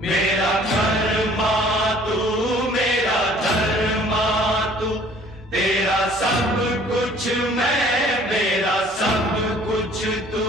मेरा कर्मा तू, मेरा धर्मा तू, तेरा सब कुछ मैं, मेरा सब कुछ तू।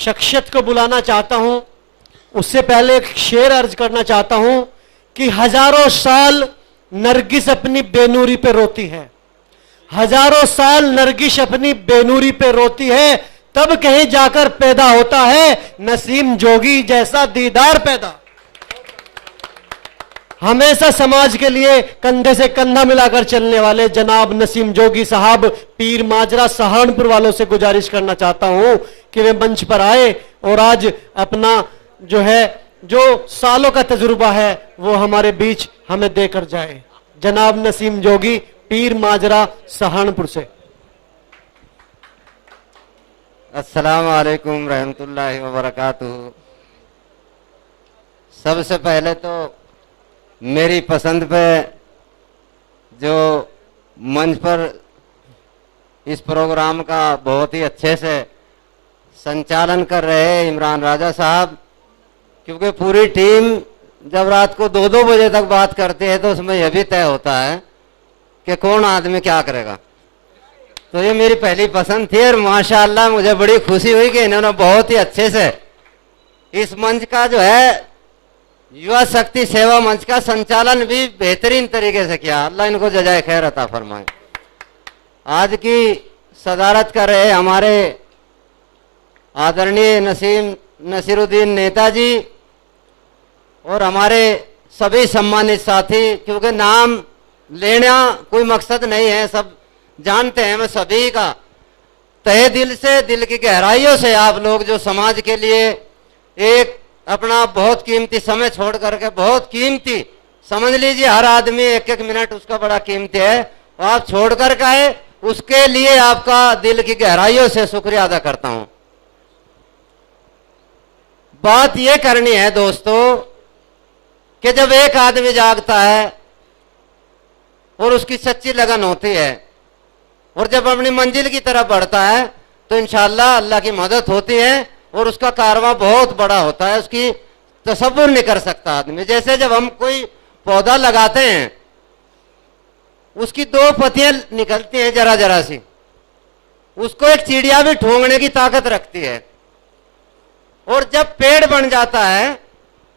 शख्सियत को बुलाना चाहता हूं, उससे पहले एक शेर अर्ज करना चाहता हूं कि हजारों साल नरगिस अपनी बेनूरी पे रोती है, हजारों साल नरगिस अपनी बेनूरी पे रोती है, तब कहीं जाकर पैदा होता है नसीम जोगी जैसा दीदार पैदा। हमेशा समाज के लिए कंधे से कंधा मिलाकर चलने वाले जनाब नसीम जोगी साहब पीर माजरा सहारनपुर वालों से गुजारिश करना चाहता हूं कि वे मंच पर आए और आज अपना जो सालों का तजुर्बा है वो हमारे बीच हमें देकर जाए। जनाब नसीम जोगी पीर माजरा सहारनपुर से। अस्सलाम वालेकुम रहमतुल्लाहि व बरकातुहू। सबसे पहले तो मेरी पसंद पे जो मंच पर इस प्रोग्राम का बहुत ही अच्छे से संचालन कर रहे हैं इमरान राजा साहब, क्योंकि पूरी टीम जब रात को 2-2 बजे तक बात करती है तो उसमें यह भी तय होता है कि कौन आदमी क्या करेगा। तो ये मेरी पहली पसंद थी और माशाअल्लाह मुझे बड़ी खुशी हुई कि इन्होंने बहुत ही अच्छे से इस मंच का जो है युवा शक्ति सेवा मंच का संचालन भी बेहतरीन तरीके से किया। अल्लाह इनको जजाए खैर अता फरमाए। आज की सदारत कर रहे हमारे आदरणीय नसीरुद्दीन नेताजी और हमारे सभी सम्मानित साथी, क्योंकि नाम लेना कोई मकसद नहीं है, सब जानते हैं। मैं सभी का तहे दिल से, दिल की गहराइयों से आप लोग जो समाज के लिए एक अपना बहुत कीमती समय छोड़ करके, बहुत कीमती समझ लीजिए, हर आदमी 1-1 मिनट उसका बड़ा कीमती है, आप छोड़ कर आए, उसके लिए आपका दिल की गहराइयों से शुक्रिया अदा करता हूं। बात यह करनी है दोस्तों कि जब एक आदमी जागता है और उसकी सच्ची लगन होती है और जब अपनी मंजिल की तरफ बढ़ता है तो इंशाअल्लाह अल्लाह की मदद होती है और उसका कारवां बहुत बड़ा होता है, उसकी तसव्वुर नहीं कर सकता आदमी। जैसे जब हम कोई पौधा लगाते हैं, उसकी 2 पत्तियां निकलती हैं जरा जरा सी, उसको एक चिड़िया भी ठोंगने की ताकत रखती है, और जब पेड़ बन जाता है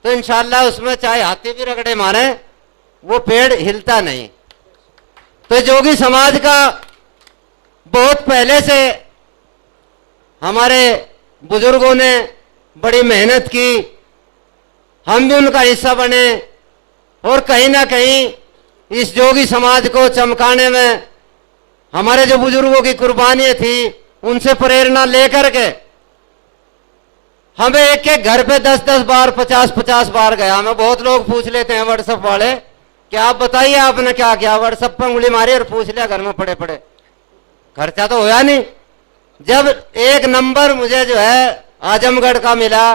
तो इंशाअल्लाह उसमें चाहे हाथी भी रगड़े मारे वो पेड़ हिलता नहीं। तो जोगी समाज का बहुत पहले से हमारे बुजुर्गों ने बड़ी मेहनत की, हम भी उनका हिस्सा बने और कहीं ना कहीं इस जोगी समाज को चमकाने में हमारे जो बुजुर्गों की कुर्बानियां थी उनसे प्रेरणा लेकर के हमें एक एक घर पे 10-10 बार 50-50 बार गया। हमें बहुत लोग पूछ लेते हैं व्हाट्सएप वाले कि आप बताइए आपने क्या किया। व्हाट्सएप पर उंगली मारी और पूछ लिया घर में पड़े पड़े, खर्चा तो होया नहीं। जब एक नंबर मुझे जो है आजमगढ़ का मिला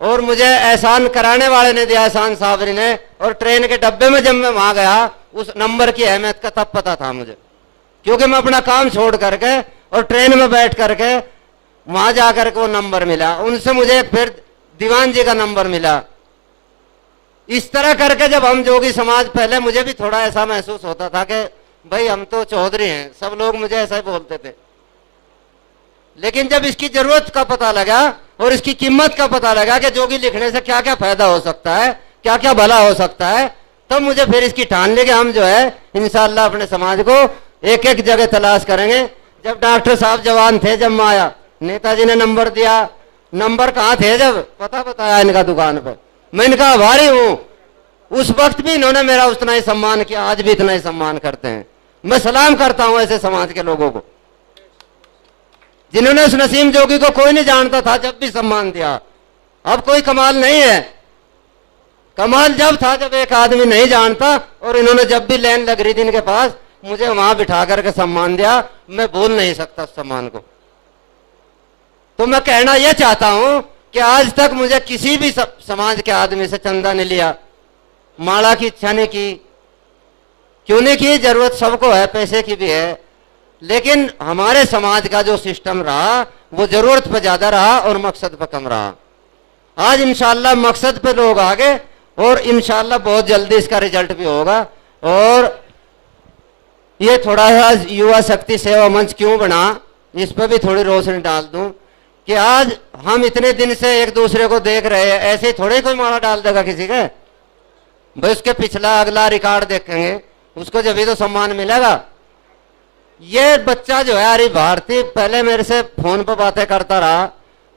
और मुझे एहसान कराने वाले ने दिया, एहसान साबरी ने, और ट्रेन के डब्बे में जब मैं वहां गया उस नंबर की अहमियत का तब पता था मुझे, क्योंकि मैं अपना काम छोड़ करके और ट्रेन में बैठ करके वहां जाकर के वो नंबर मिला। उनसे मुझे फिर दीवान जी का नंबर मिला। इस तरह करके जब हम जोगी समाज, पहले मुझे भी थोड़ा ऐसा महसूस होता था कि भाई हम तो चौधरी हैं, सब लोग मुझे ऐसा ही बोलते थे। लेकिन जब इसकी जरूरत का पता लगा और इसकी कीमत का पता लगा कि जोगी लिखने से क्या क्या फायदा हो सकता है, क्या क्या भला हो सकता है, तब मुझे फिर इसकी ठान ली कि हम जो है इंशाअल्लाह अपने समाज को एक एक जगह तलाश करेंगे। जब डॉक्टर साहब जवान थे, जब मैं आया, नेताजी ने नंबर दिया। नंबर कहाँ थे जब पता बताया इनका दुकान पर, मैं इनका आभारी हूं। उस वक्त भी इन्होंने मेरा उतना ही सम्मान किया, आज भी इतना ही सम्मान करते हैं। मैं सलाम करता हूं ऐसे समाज के लोगों को जिन्होंने उस नसीम जोगी को कोई नहीं जानता था, जब भी सम्मान दिया। अब कोई कमाल नहीं है, कमाल जब था जब एक आदमी नहीं जानता और इन्होंने जब भी लाइन लग रही थी इनके पास, मुझे वहां बिठा करके सम्मान दिया। मैं भूल नहीं सकता उस सम्मान को। तो मैं कहना यह चाहता हूं कि आज तक मुझे किसी भी समाज के आदमी से चंदा नहीं लिया, माला की इच्छा नहीं की। क्यों नहीं की? जरूरत सबको है, पैसे की भी है, लेकिन हमारे समाज का जो सिस्टम रहा वो जरूरत पे ज्यादा रहा और मकसद पे कम रहा। आज इंशाल्लाह मकसद पे लोग आ गए और इंशाल्लाह बहुत जल्दी इसका रिजल्ट भी होगा। और ये थोड़ा सा युवा शक्ति सेवा मंच क्यों बना, इस पर भी थोड़ी रोशनी डाल दूं कि आज हम इतने दिन से एक दूसरे को देख रहे हैं, ऐसे थोड़े कोई माला डाल देगा किसी का। भाई उसके पिछला अगला रिकॉर्ड देखेंगे, उसको जब भी तो सम्मान मिलेगा। ये बच्चा जो है अरे भारती पहले मेरे से फोन पर बातें करता रहा,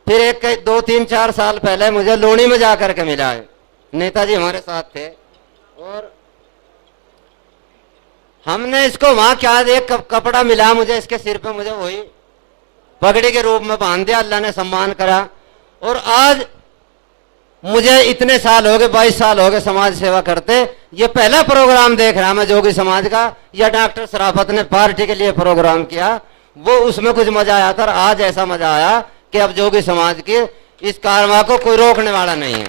फिर एक 2-3-4 साल पहले मुझे लोनी में जाकर के मिला है। नेताजी हमारे साथ थे और हमने इसको वहां क्या एक कपड़ा मिला मुझे इसके सिर पे, मुझे वही पगड़ी के रूप में बांध दिया, अल्लाह ने सम्मान करा। और आज मुझे इतने साल हो गए, 22 साल हो गए समाज सेवा करते। ये पहला प्रोग्राम देख रहा मैं जोगी समाज का, या डॉक्टर शराफत ने पार्टी के लिए प्रोग्राम किया, वो उसमें कुछ मजा आया था। और आज ऐसा मजा आया कि अब जोगी समाज के इस कारवां को कोई रोकने वाला नहीं है।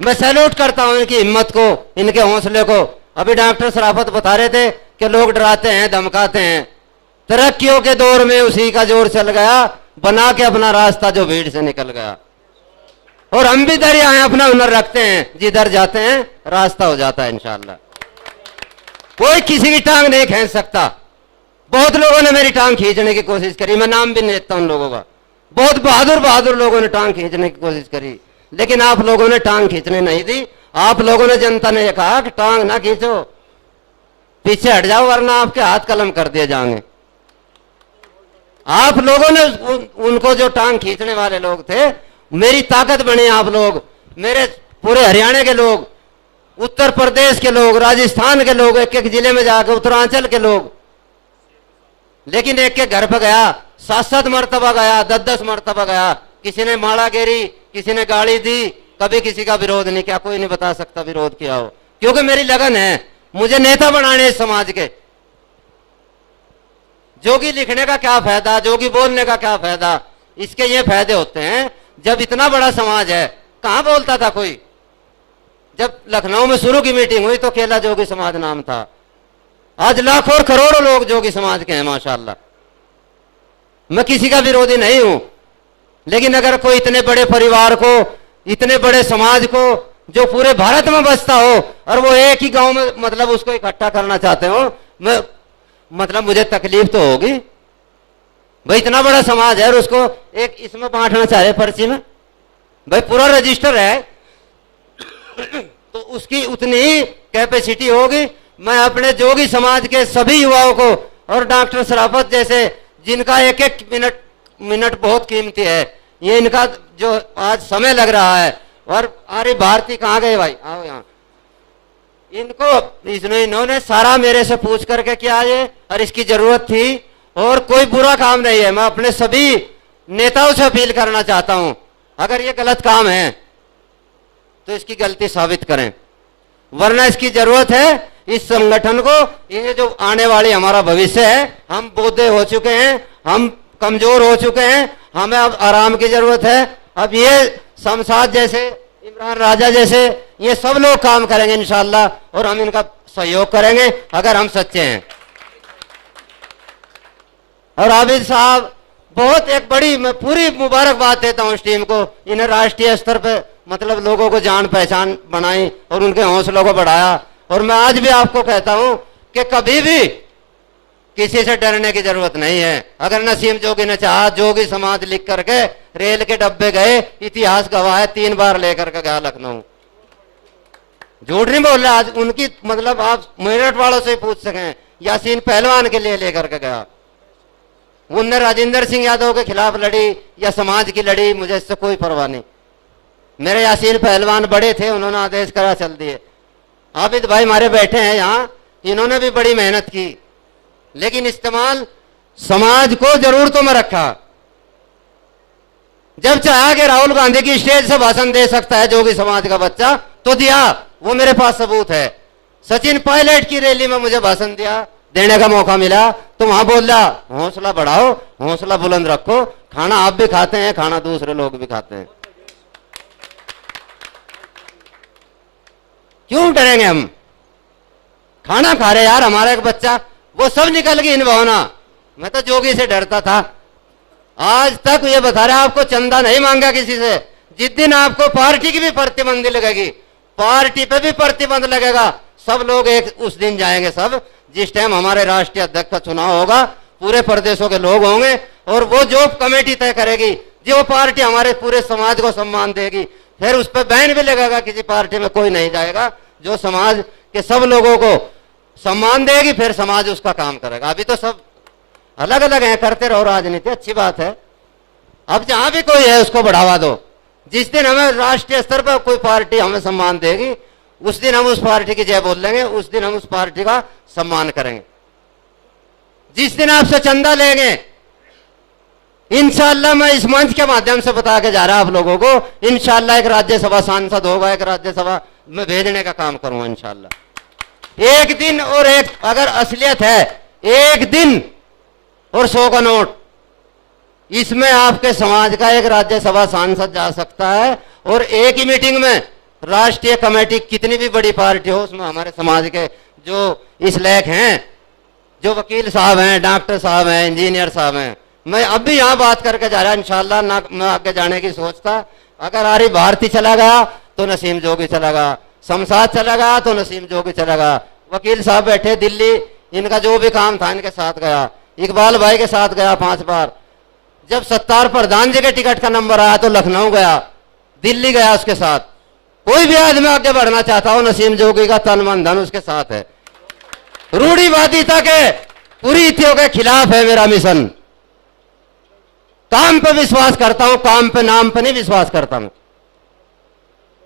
मैं सैल्यूट करता हूं इनकी हिम्मत को, इनके हौसले को। अभी डॉक्टर शराफत बता रहे थे कि लोग डराते हैं, धमकाते हैं। तरक्कियों के दौर में उसी का जोर चल गया, बना के अपना रास्ता जो भीड़ से निकल गया। और हम भी इधर आए, अपना हुनर रखते हैं, जिधर जाते हैं रास्ता हो जाता है इंशाल्लाह। कोई किसी की टांग नहीं खींच सकता। बहुत लोगों ने मेरी टांग खींचने की कोशिश करी, मैं नाम भी नहीं लेता उन लोगों का। बहुत बहादुर बहादुर लोगों ने टांग खींचने की कोशिश करी, लेकिन आप लोगों ने टांग खींचने नहीं दी। आप लोगों ने, जनता ने कहा कि टांग ना खींचो, पीछे हट जाओ वरना आपके हाथ कलम कर दिए जाएंगे। आप लोगों ने उनको, जो टांग खींचने वाले लोग थे, मेरी ताकत बने आप लोग, मेरे पूरे हरियाणा के लोग, उत्तर प्रदेश के लोग, राजस्थान के लोग, एक एक जिले में जाकर, उत्तरांचल के लोग। लेकिन एक के घर पर गया, 7-7 मरतबा गया, 10-10 मरतबा गया। किसी ने माला गेरी, किसी ने गाली दी, कभी किसी का विरोध नहीं किया। कोई नहीं बता सकता विरोध किया हो, क्योंकि मेरी लगन है, मुझे नेता बनाने इस समाज के। जोगी लिखने का क्या फायदा, जोगी बोलने का क्या फायदा? इसके ये फायदे होते हैं, जब इतना बड़ा समाज है, कहां बोलता था कोई? जब लखनऊ में शुरू की मीटिंग हुई तो केला जोगी समाज नाम था। आज लाखों और करोड़ों लोग जोगी समाज के हैं माशाल्लाह। मैं किसी का विरोधी नहीं हूं, लेकिन अगर कोई इतने बड़े परिवार को, इतने बड़े समाज को, जो पूरे भारत में बसता हो, और वो एक ही गांव में मतलब उसको इकट्ठा करना चाहते हो, मैं मतलब मुझे तकलीफ तो होगी। भाई इतना बड़ा समाज है और उसको एक इसमें बांटना चाह रहे पर्ची में, भाई पूरा रजिस्टर है तो उसकी उतनी ही कैपेसिटी होगी। मैं अपने जोगी समाज के सभी युवाओं को, और डॉक्टर शराफत जैसे, जिनका एक एक मिनट बहुत कीमती है, ये इनका जो आज समय लग रहा है। और अरे भारती कहाँ गए भाई, आओ यहाँ। इनको इन्होंने सारा मेरे से पूछ करके किया ये, और इसकी जरूरत थी, और कोई बुरा काम नहीं है। मैं अपने सभी नेताओं से अपील करना चाहता हूं, अगर ये गलत काम है तो इसकी गलती साबित करें, वरना इसकी जरूरत है इस संगठन को। ये जो आने वाली हमारा भविष्य है, हम बूढ़े हो चुके हैं, हम कमजोर हो चुके हैं, हमें अब आराम की जरूरत है। अब ये शमशाद जैसे, इमरान राजा जैसे, ये सब लोग काम करेंगे इंशाल्लाह, और हम इनका सहयोग करेंगे अगर हम सच्चे हैं। और आबिद साहब बहुत एक बड़ी, मैं पूरी मुबारकबाद देता हूं इस टीम को, इन्हें राष्ट्रीय स्तर पे मतलब लोगों को जान पहचान बनाई और उनके हौसलों को बढ़ाया। और मैं आज भी आपको कहता हूं कि कभी भी किसी से डरने की जरूरत नहीं है। अगर नसीम जोगी ने चाहा, जोगी समाज लिख करके रेल के डब्बे गए, इतिहास गवाह है, 3 बार लेकर के गया लखनऊ, झूठ नहीं बोल रहा। आज उनकी मतलब आप मेरठ वालों से पूछ सकें, यासीन पहलवान के लिए लेकर के गया, उनने राजेंद्र सिंह यादव के खिलाफ लड़ी या समाज की लड़ी, मुझे इससे कोई परवाह नहीं। मेरे यासीन पहलवान बड़े थे, उन्होंने आदेश करा चल दिए। आबिद भाई हमारे बैठे हैं यहाँ, इन्होंने भी बड़ी मेहनत की, लेकिन इस्तेमाल समाज को जरूरतों में रखा। जब चाहा कि राहुल गांधी की स्टेज से भाषण दे सकता है जोगी समाज का बच्चा, तो दिया, वो मेरे पास सबूत है। सचिन पायलट की रैली में मुझे भाषण दिया, देने का मौका मिला, तो वहां बोला हौसला बढ़ाओ, हौसला बुलंद रखो, खाना आप भी खाते हैं, खाना दूसरे लोग भी खाते हैं, क्यों डरेंगे हम? खाना खा रहे यार, हमारा एक बच्चा, वो सब निकल गई इन भावना। मैं तो जोगी से डरता था, आज तक ये बता रहे आपको चंदा नहीं मांगा किसी से। जिस दिन आपको पार्टी की भी प्रतिबंध लगेगी, पार्टी पे भी प्रतिबंध लगेगा, सब लोग एक उस दिन जाएंगे सब, जिस टाइम हमारे राष्ट्रीय अध्यक्ष का चुनाव होगा, पूरे प्रदेशों के लोग होंगे, और वो जो कमेटी तय करेगी, जो पार्टी हमारे पूरे समाज को सम्मान देगी, फिर उस पर बैन भी लगेगा, किसी पार्टी में कोई नहीं जाएगा। जो समाज के सब लोगों को सम्मान देगी, फिर समाज उसका काम करेगा। अभी तो सब अलग अलग हैं, करते रहो राजनीति, अच्छी बात है। अब जहां भी कोई है उसको बढ़ावा दो। जिस दिन हमें राष्ट्रीय स्तर पर कोई पार्टी हमें सम्मान देगी, उस दिन हम उस पार्टी की जय बोल लेंगे, उस दिन हम उस पार्टी का सम्मान करेंगे। जिस दिन आपसे चंदा लेंगे, इंशाल्लाह मैं इस मंच के माध्यम से बता के जा रहा आप लोगों को, इंशाल्लाह एक राज्यसभा सांसद होगा, एक राज्यसभा में भेजने का काम करूंगा इंशाल्लाह। एक दिन और एक, अगर असलियत है, एक दिन और 100 का नोट, इसमें आपके समाज का एक राज्यसभा सांसद जा सकता है। और एक ही मीटिंग में राष्ट्रीय कमेटी, कितनी भी बड़ी पार्टी हो, उसमें हमारे समाज के जो इस लायक हैं, जो वकील साहब हैं, डॉक्टर साहब हैं, इंजीनियर साहब हैं, मैं अब भी यहाँ बात करके जा रहा इंशाल्लाह, ना मैं आगे जाने की सोचता। अगर आरी भारती चला गया तो नसीम जोगी चला गया, शमशाद चला गया तो नसीम जोगी चला गया, वकील साहब बैठे दिल्ली, इनका जो भी काम था इनके साथ गया, इकबाल भाई के साथ गया 5 बार। जब सत्तार प्रधान जी के टिकट का नंबर आया तो लखनऊ गया, दिल्ली गया उसके साथ। कोई भी आदमी आगे बढ़ना चाहता हो, नसीम जोगी का तन मन धन उसके साथ है। रूढ़िवादिता के कुरीतियों के खिलाफ है मेरा मिशन। काम पे विश्वास करता हूं, काम पे नाम पे नहीं विश्वास करता हूं।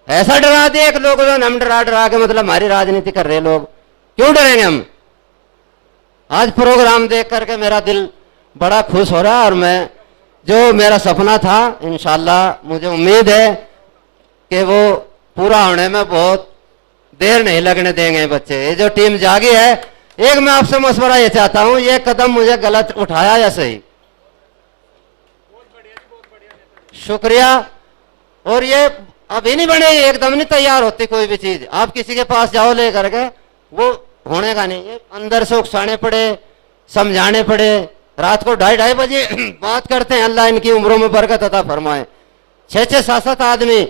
ऐसा डरा दिया एक लोग, हम डरा के मतलब हमारी राजनीति कर रहे लोग, क्यों डरेंगे हम? आज प्रोग्राम देख करके मेरा दिल बड़ा खुश हो रहा है, और मैं जो मेरा सपना था, इंशाल्लाह मुझे उम्मीद है कि वो पूरा होने में बहुत देर नहीं लगने देंगे बच्चे। ये जो टीम जागी है, एक मैं आपसे मशवरा ये चाहता हूं, ये कदम मुझे गलत उठाया या सही? शुक्रिया। और ये अभी नहीं बने, एकदम नहीं तैयार होती कोई भी चीज। आप किसी के पास जाओ ले करके, वो होने का नहीं, ये अंदर से उकसाने पड़े, समझाने पड़े। रात को 2:30 बजे बात करते हैं, अल्लाह इनकी उम्रों में बरकत अता फरमाए। 6-6, 7-7 आदमी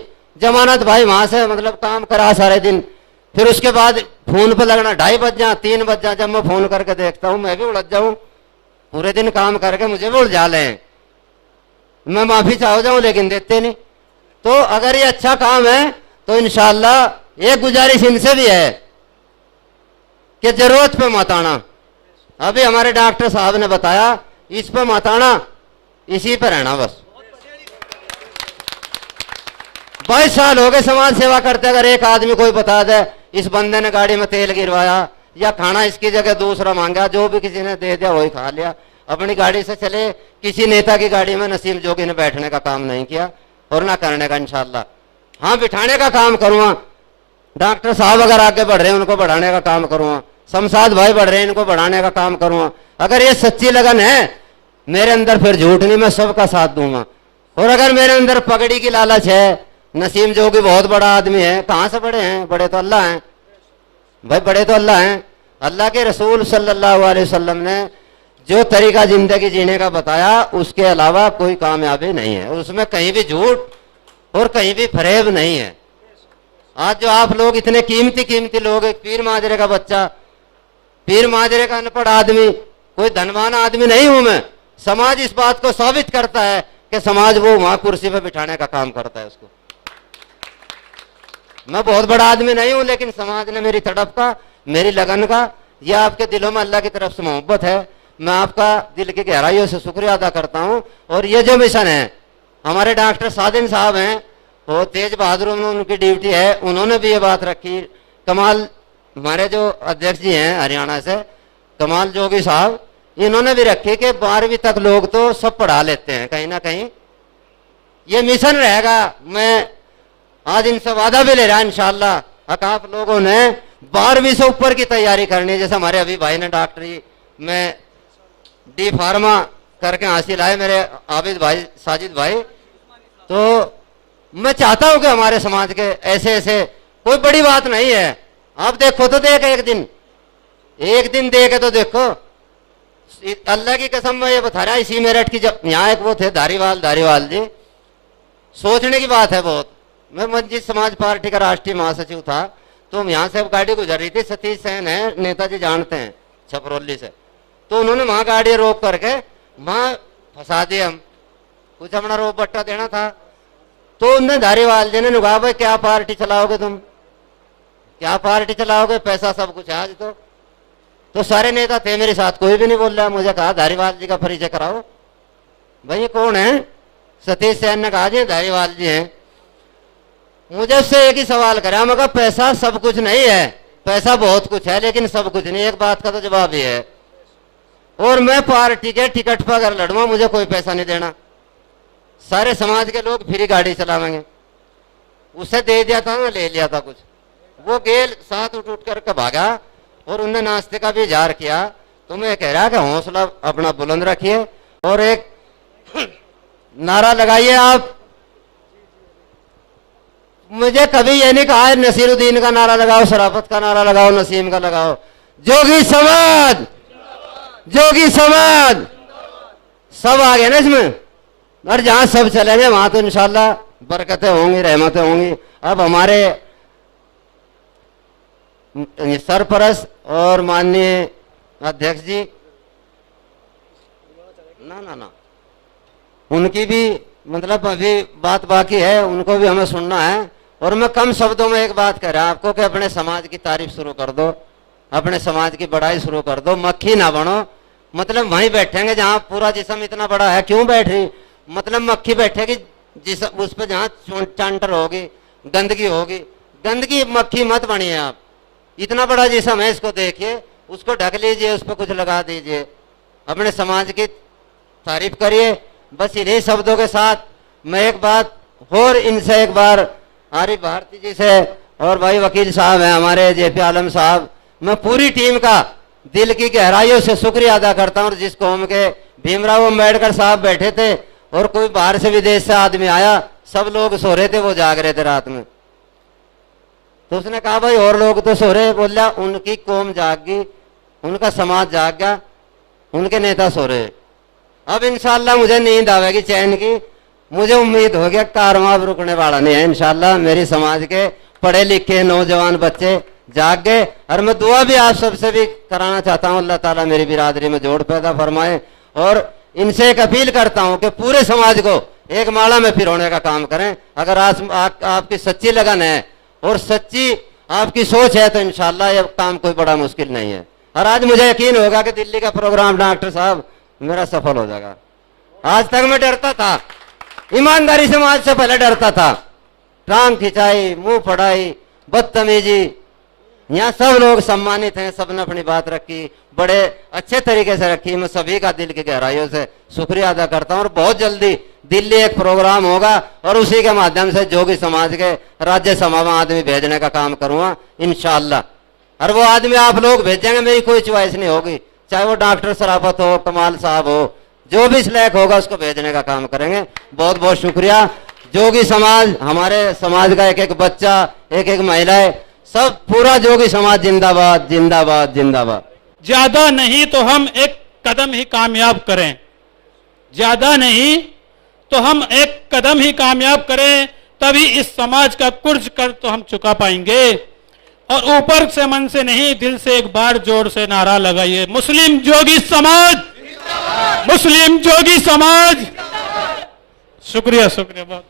जमानत भाई वहां से मतलब काम करा सारे दिन, फिर उसके बाद फोन पे लगना 2:30 बज जा, 3 बज जा। जब मैं फोन करके देखता हूँ मैं भी उलझ जाऊं, पूरे दिन काम करके मुझे भी उलझा लें। मैं माफी चाह जाऊं लेकिन देते नहीं। तो अगर ये अच्छा काम है तो इंशाल्लाह एक गुजारिश इनसे भी है कि जरूरत पे मत आना। अभी हमारे डॉक्टर साहब ने बताया, इस पे मत आना, इसी पे रहना बस। 22 साल हो गए समाज सेवा करते, अगर एक आदमी कोई बता दे इस बंदे ने गाड़ी में तेल गिरवाया या खाना इसकी जगह दूसरा मांगा, जो भी किसी ने दे दिया वही खा लिया, अपनी गाड़ी से चले। किसी नेता की गाड़ी में नसीम जोगी ने बैठने का काम नहीं किया और ना करने का इंशाल्लाह। हाँ, बिठाने का काम करूँगा। डॉक्टर साहब अगर आगे बढ़ रहे हैं उनको बढ़ाने का काम करूँगा, शमशाद भाई बढ़ रहे हैं इनको बढ़ाने का काम करूँगा। अगर ये सच्ची लगन है मेरे अंदर, फिर झूठ नहीं, मैं सबका साथ दूंगा। और अगर मेरे अंदर पगड़ी की लालच है, नसीम जोगी बहुत बड़ा आदमी है, कहाँ से बड़े हैं? बड़े तो अल्लाह हैं भाई, बड़े तो अल्लाह हैं। अल्लाह के रसूल सल्लल्लाहु अलैहि वसल्लम ने जो तरीका जिंदगी जीने का बताया उसके अलावा कोई कामयाबी नहीं है, उसमें कहीं भी झूठ और कहीं भी फरेब नहीं है। आज जो आप लोग इतने कीमती कीमती लोग, एक पीर माजरे का बच्चा, पीर माजरे का अनपढ़ आदमी, कोई धनवान आदमी नहीं हूं मैं। समाज इस बात को साबित करता है कि समाज वो वहां कुर्सी पे बिठाने का काम करता है उसको। मैं बहुत बड़ा आदमी नहीं हूं, लेकिन समाज ने मेरी तड़प का, मेरी लगन का, यह आपके दिलों में अल्लाह की तरफ से मोहब्बत है। मैं आपका दिल की गहराइयों से शुक्रिया अदा करता हूं। और ये जो मिशन है, हमारे डॉक्टर सादिन साहब हैं, वो तेज बहादुर में उनकी ड्यूटी है, उन्होंने भी ये बात रखी। कमाल हमारे जो अध्यक्ष जी हैं हरियाणा से, कमाल जोगी साहब, इन्होंने भी रखी कि 12वीं तक लोग तो सब पढ़ा लेते हैं कहीं ना कहीं। ये मिशन रहेगा। मैं आज इनसे वादा भी ले रहा इंशाल्लाह। आप लोगों ने 12वीं से ऊपर की तैयारी करनी है। जैसे हमारे अभी भाई ने डॉक्टरी में डी फार्मा करके हासिल आए, मेरे आबिद भाई, साजिद भाई। तो मैं चाहता हूं कि हमारे समाज के ऐसे ऐसे, कोई बड़ी बात नहीं है। आप देखो तो देख, एक दिन देखे तो देखो। अल्लाह की कसम मैं ये बता रहा, इसी मेरठ की, जब यहाँ एक वो थे धारीवाल जी, सोचने की बात है बहुत। मैं मंजिल समाज पार्टी का राष्ट्रीय महासचिव था, तो यहाँ से गाड़ी गुजर रही थी, सतीश सेन है, नेताजी जानते हैं, छपरौली से। तो उन्होंने वहां गाड़ी रोक करके वहां फंसा दिए। हम कुछ अपना रोप बट्टा देना था, तो उनने धारीवाल जी ने कहा, भाई क्या पार्टी चलाओगे तुम, क्या पार्टी चलाओगे, पैसा सब कुछ है आज। तो सारे नेता थे मेरे साथ, कोई भी नहीं बोल रहा। मुझे कहा धारीवाल जी का परिचय कराओ। भाई ये कौन है? सतीश सेन ने कहा जी धारीवाल जी हैं। मुझे उससे एक ही सवाल करा, मैं कहा पैसा सब कुछ नहीं है, पैसा बहुत कुछ है लेकिन सब कुछ नहीं। एक बात का तो जवाब ही है, और मैं पार्टी के टिकट पर अगर लड़ूंगा मुझे कोई पैसा नहीं देना, सारे समाज के लोग फ्री गाड़ी चलावेंगे। उसे दे दिया था ना, ले लिया था कुछ। वो गेल साथ उठ करके भागा और उनने नाश्ते का भी इजहार किया। तो मैं कह रहा कि हौसला अपना बुलंद रखिए और एक नारा लगाइए। आप मुझे कभी ये नहीं कहा नसीरुद्दीन का नारा लगाओ, शराफत का नारा लगाओ, नसीम का लगाओ। जोगी समाज, जोगी समाज सब आ गए ना इसमें। और जहां सब चलेंगे वहां तो इंशाल्लाह बरकतें होंगी, रहमतें होंगी। अब हमारे सरपरस्त और माननीय अध्यक्ष जी, ना उनकी भी मतलब अभी बात बाकी है, उनको भी हमें सुनना है। और मैं कम शब्दों में एक बात कह रहा आपको कि अपने समाज की तारीफ शुरू कर दो, अपने समाज की बड़ाई शुरू कर दो। मक्खी ना बनो, मतलब वहीं बैठेंगे जहां पूरा जिस्म इतना बड़ा है, क्यों बैठ रही, मतलब मक्खी बैठेगी जिस उस पर जहां चांटर होगी, गंदगी होगी, गंदगी मक्खी मत बनिए आप। इतना बड़ा जिस्म है, इसको देखिए, उसको ढक लीजिए, उस पर कुछ लगा दीजिए, अपने समाज की तारीफ करिए। बस इन्हीं शब्दों के साथ मैं एक बात और इनसे एक बार आरिफ भारती जी से और भाई वकील साहब हैं हमारे जेपी आलम साहब, मैं पूरी टीम का दिल की गहराइयों से शुक्रिया अदा करता हूँ। जिस कौम के भीमराव अम्बेडकर साहब बैठे थे और कोई बाहर से विदेश से आदमी आया, सब लोग सो रहे थे, वो जाग रहे थे रात में। तो उसने कहा भाई और लोग तो सो रहे, बोला उनकी कौम जाग गई, उनका समाज जाग गया, उनके नेता सो रहे। अब इंशाल्लाह मुझे नींद आवेगी चैन की। मुझे उम्मीद हो गया कारवां अब रुकने वाला नहीं है। इंशाल्लाह मेरी समाज के पढ़े लिखे नौजवान बच्चे जाग गए। और मैं दुआ भी आप सबसे भी कराना चाहता हूँ, अल्लाह ताला मेरी बिरादरी में जोड़ पैदा फरमाए। और इनसे एक अपील करता हूँ कि पूरे समाज को एक माला में पिरोने का काम करें। अगर आज आपकी सच्ची लगन है और सच्ची आपकी सोच है तो इंशाल्लाह ये काम कोई बड़ा मुश्किल नहीं है। और आज मुझे यकीन होगा कि दिल्ली का प्रोग्राम डॉक्टर साहब मेरा सफल हो जाएगा। आज तक मैं डरता था, ईमानदारी समाज से पहले डरता था, टांग खिंचाई, मुंह फड़ाई, बदतमीजी, यहाँ सब लोग सम्मानित हैं, सबने अपनी बात रखी, बड़े अच्छे तरीके से रखी। मैं सभी का दिल की गहराइयों से शुक्रिया अदा करता हूँ। और बहुत जल्दी दिल्ली एक प्रोग्राम होगा और उसी के माध्यम से जोगी समाज के राज्यसभा में आदमी भेजने का काम करूंगा इंशाअल्लाह। और वो आदमी आप लोग भेजेंगे, मेरी कोई चॉइस नहीं होगी, चाहे वो डॉक्टर शराफत हो, कमाल साहब हो, जो भी सिलेक्ट होगा उसको भेजने का काम करेंगे। बहुत बहुत शुक्रिया। जोगी समाज, हमारे समाज का एक एक बच्चा, एक एक महिलाएं, सब पूरा जोगी समाज जिंदाबाद जिंदाबाद जिंदाबाद। ज्यादा नहीं तो हम एक कदम ही कामयाब करें, ज्यादा नहीं तो हम एक कदम ही कामयाब करें, तभी इस समाज का कुर्ज कर तो हम चुका पाएंगे। और ऊपर से मन से नहीं, दिल से एक बार जोर से नारा लगाइए, मुस्लिम जोगी समाज, मुस्लिम जोगी समाज। शुक्रिया शुक्रिया बहुत।